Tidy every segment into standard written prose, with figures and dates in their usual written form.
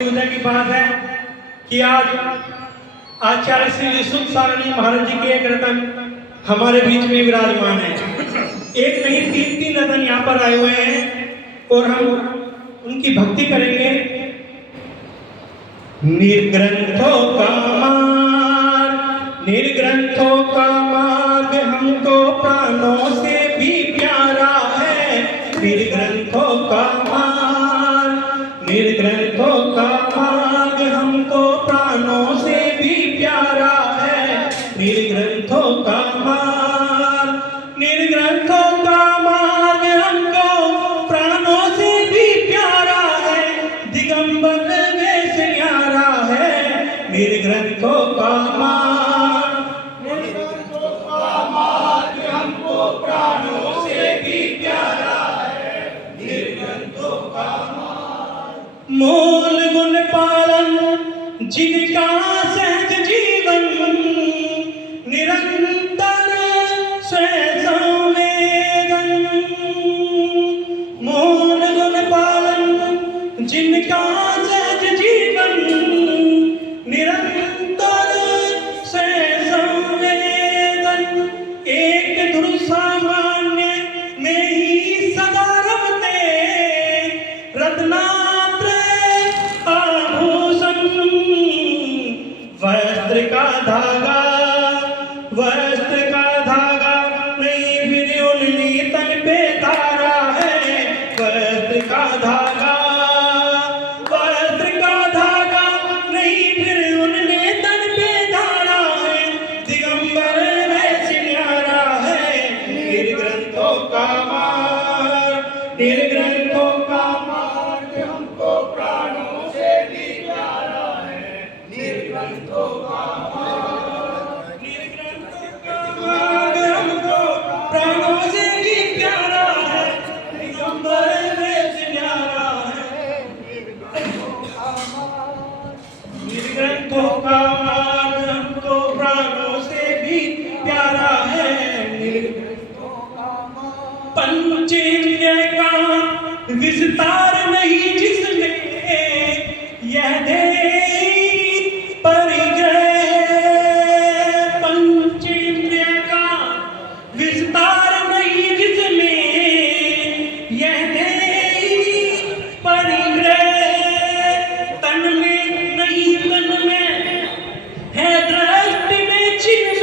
की बात है कि आज आचार्य श्री विष्णु सारणी महाराज जी के एक रतन हमारे बीच में विराजमान है। एक नहीं तीन रतन यहाँ पर आए हुए हैं और हम उनकी भक्ति करेंगे। निर्ग्रंथों का मार्ग, निर्ग्रंथों का मार्ग हमको प्राणों से भी प्यारा है। निर्ग्रंथों का मार्ग, निर्ग्रंथों का मार्ग हमको प्राणों से भी प्यारा है। निर्ग्रंथों का मार्ग, निर्ग्रंथों का मार्ग हमको प्राणों से भी प्यारा है। दिगंबर वेश न्यारा है। निर्ग्रंथों का मार्ग, निर्ग्रंथों का मार्ग हमको प्राणों से भी प्यारा है। निर्ग्रंथों का मार्ग, मूल गुण पालन जिनका सहज जीवन, निरंतर स्वयं संवेदन। मूल गुण पालन जिनका सहज जीवन, निरंतर स्वयं संवेदन। एक ध्रुव सामान्य में ही सदा रमते, रत्नात्र आभूषण। वस्त्र का धागा, वस्त्र का धागा नहीं फिर उन्हीं तन पे तारा है। वस्त्र का धागा, वस्त्र का धागा नहीं फिर उनने तन पे धारा है। दिगंबर वेश न्यारा है। निर्ग्रंथों का मार्ग, निर्ग्रंथों का मार्ग हमको प्राणों से भी प्यारा है। निर्ग्रंथों का मार्ग, निर्ग्रंथों का मार्ग हमको प्राणों से भी प्यारा है। दिगंबर वेश न्यारा है। निर्ग्रंथों का मार्ग हमको प्राणों से भी प्यारा है। निर्ग्रंथों का मार्ग, पंचेंद्रिय का विस्तार नहीं जिसमें, यह देह परिग्रह। पंचेंद्रिय का विस्तार नहीं जिसमें, यह देह परिग्रह। तन में नहीं मन में है दृष्टि में चिन्ह,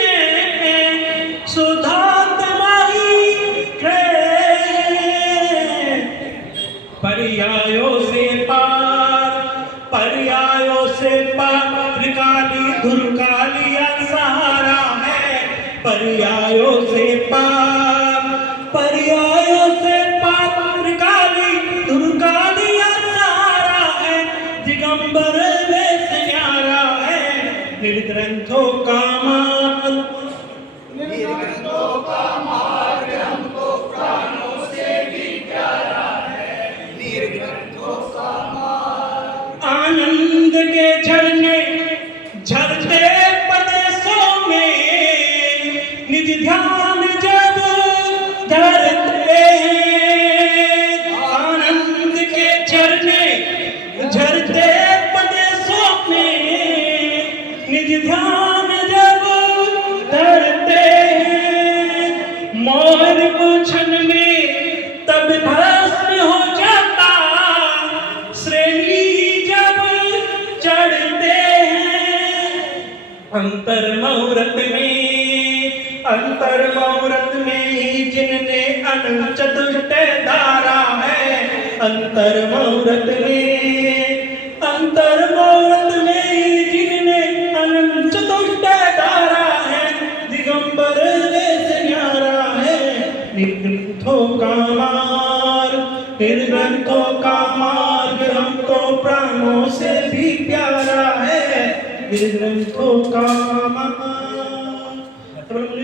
सुधात्मा ही पर्यायों से पार, पर्यायों से पार। त्रिकाली धुरकाली सहारा है। पर्यायों से पार, पर्यायों से पार। त्रिकाली धुरकाली सहारा है। दिगंबर वेश न्यारा है। निर्ग्रंथों का मार्ग, निर्ग्रंथों का मार्ग हमको प्राणों से भी प्यारा है। निर्ग्रंथों का मार्ग, आनंद के झरने झरते प्रदेशों में, निज ध्यान जब धरते हैं। आनंद के झरने झरते प्रदेशों में, निज ध्यान जब धरते हैं। मोर पूछन में तब भस्म हो जाता, श्रेणी जब चढ़ते हैं। अंतर मुहूर्त में, अंतर मुहूर्त में ही जिनने अनंत चतुष्ट धारा है। अंतर मुहूर्त में, अंतर मुहूर्त में ही जिनने अनंत चतुष्ट धारा है। दिगंबर वेश न्यारा है। निर्ग्रंथों का मार्ग, निर्ग्रंथों का मार्ग हमको प्राणों से भी प्यारा है। निर्ग्रंथों का मार्ग।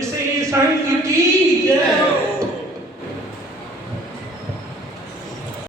श्री साईं की जय।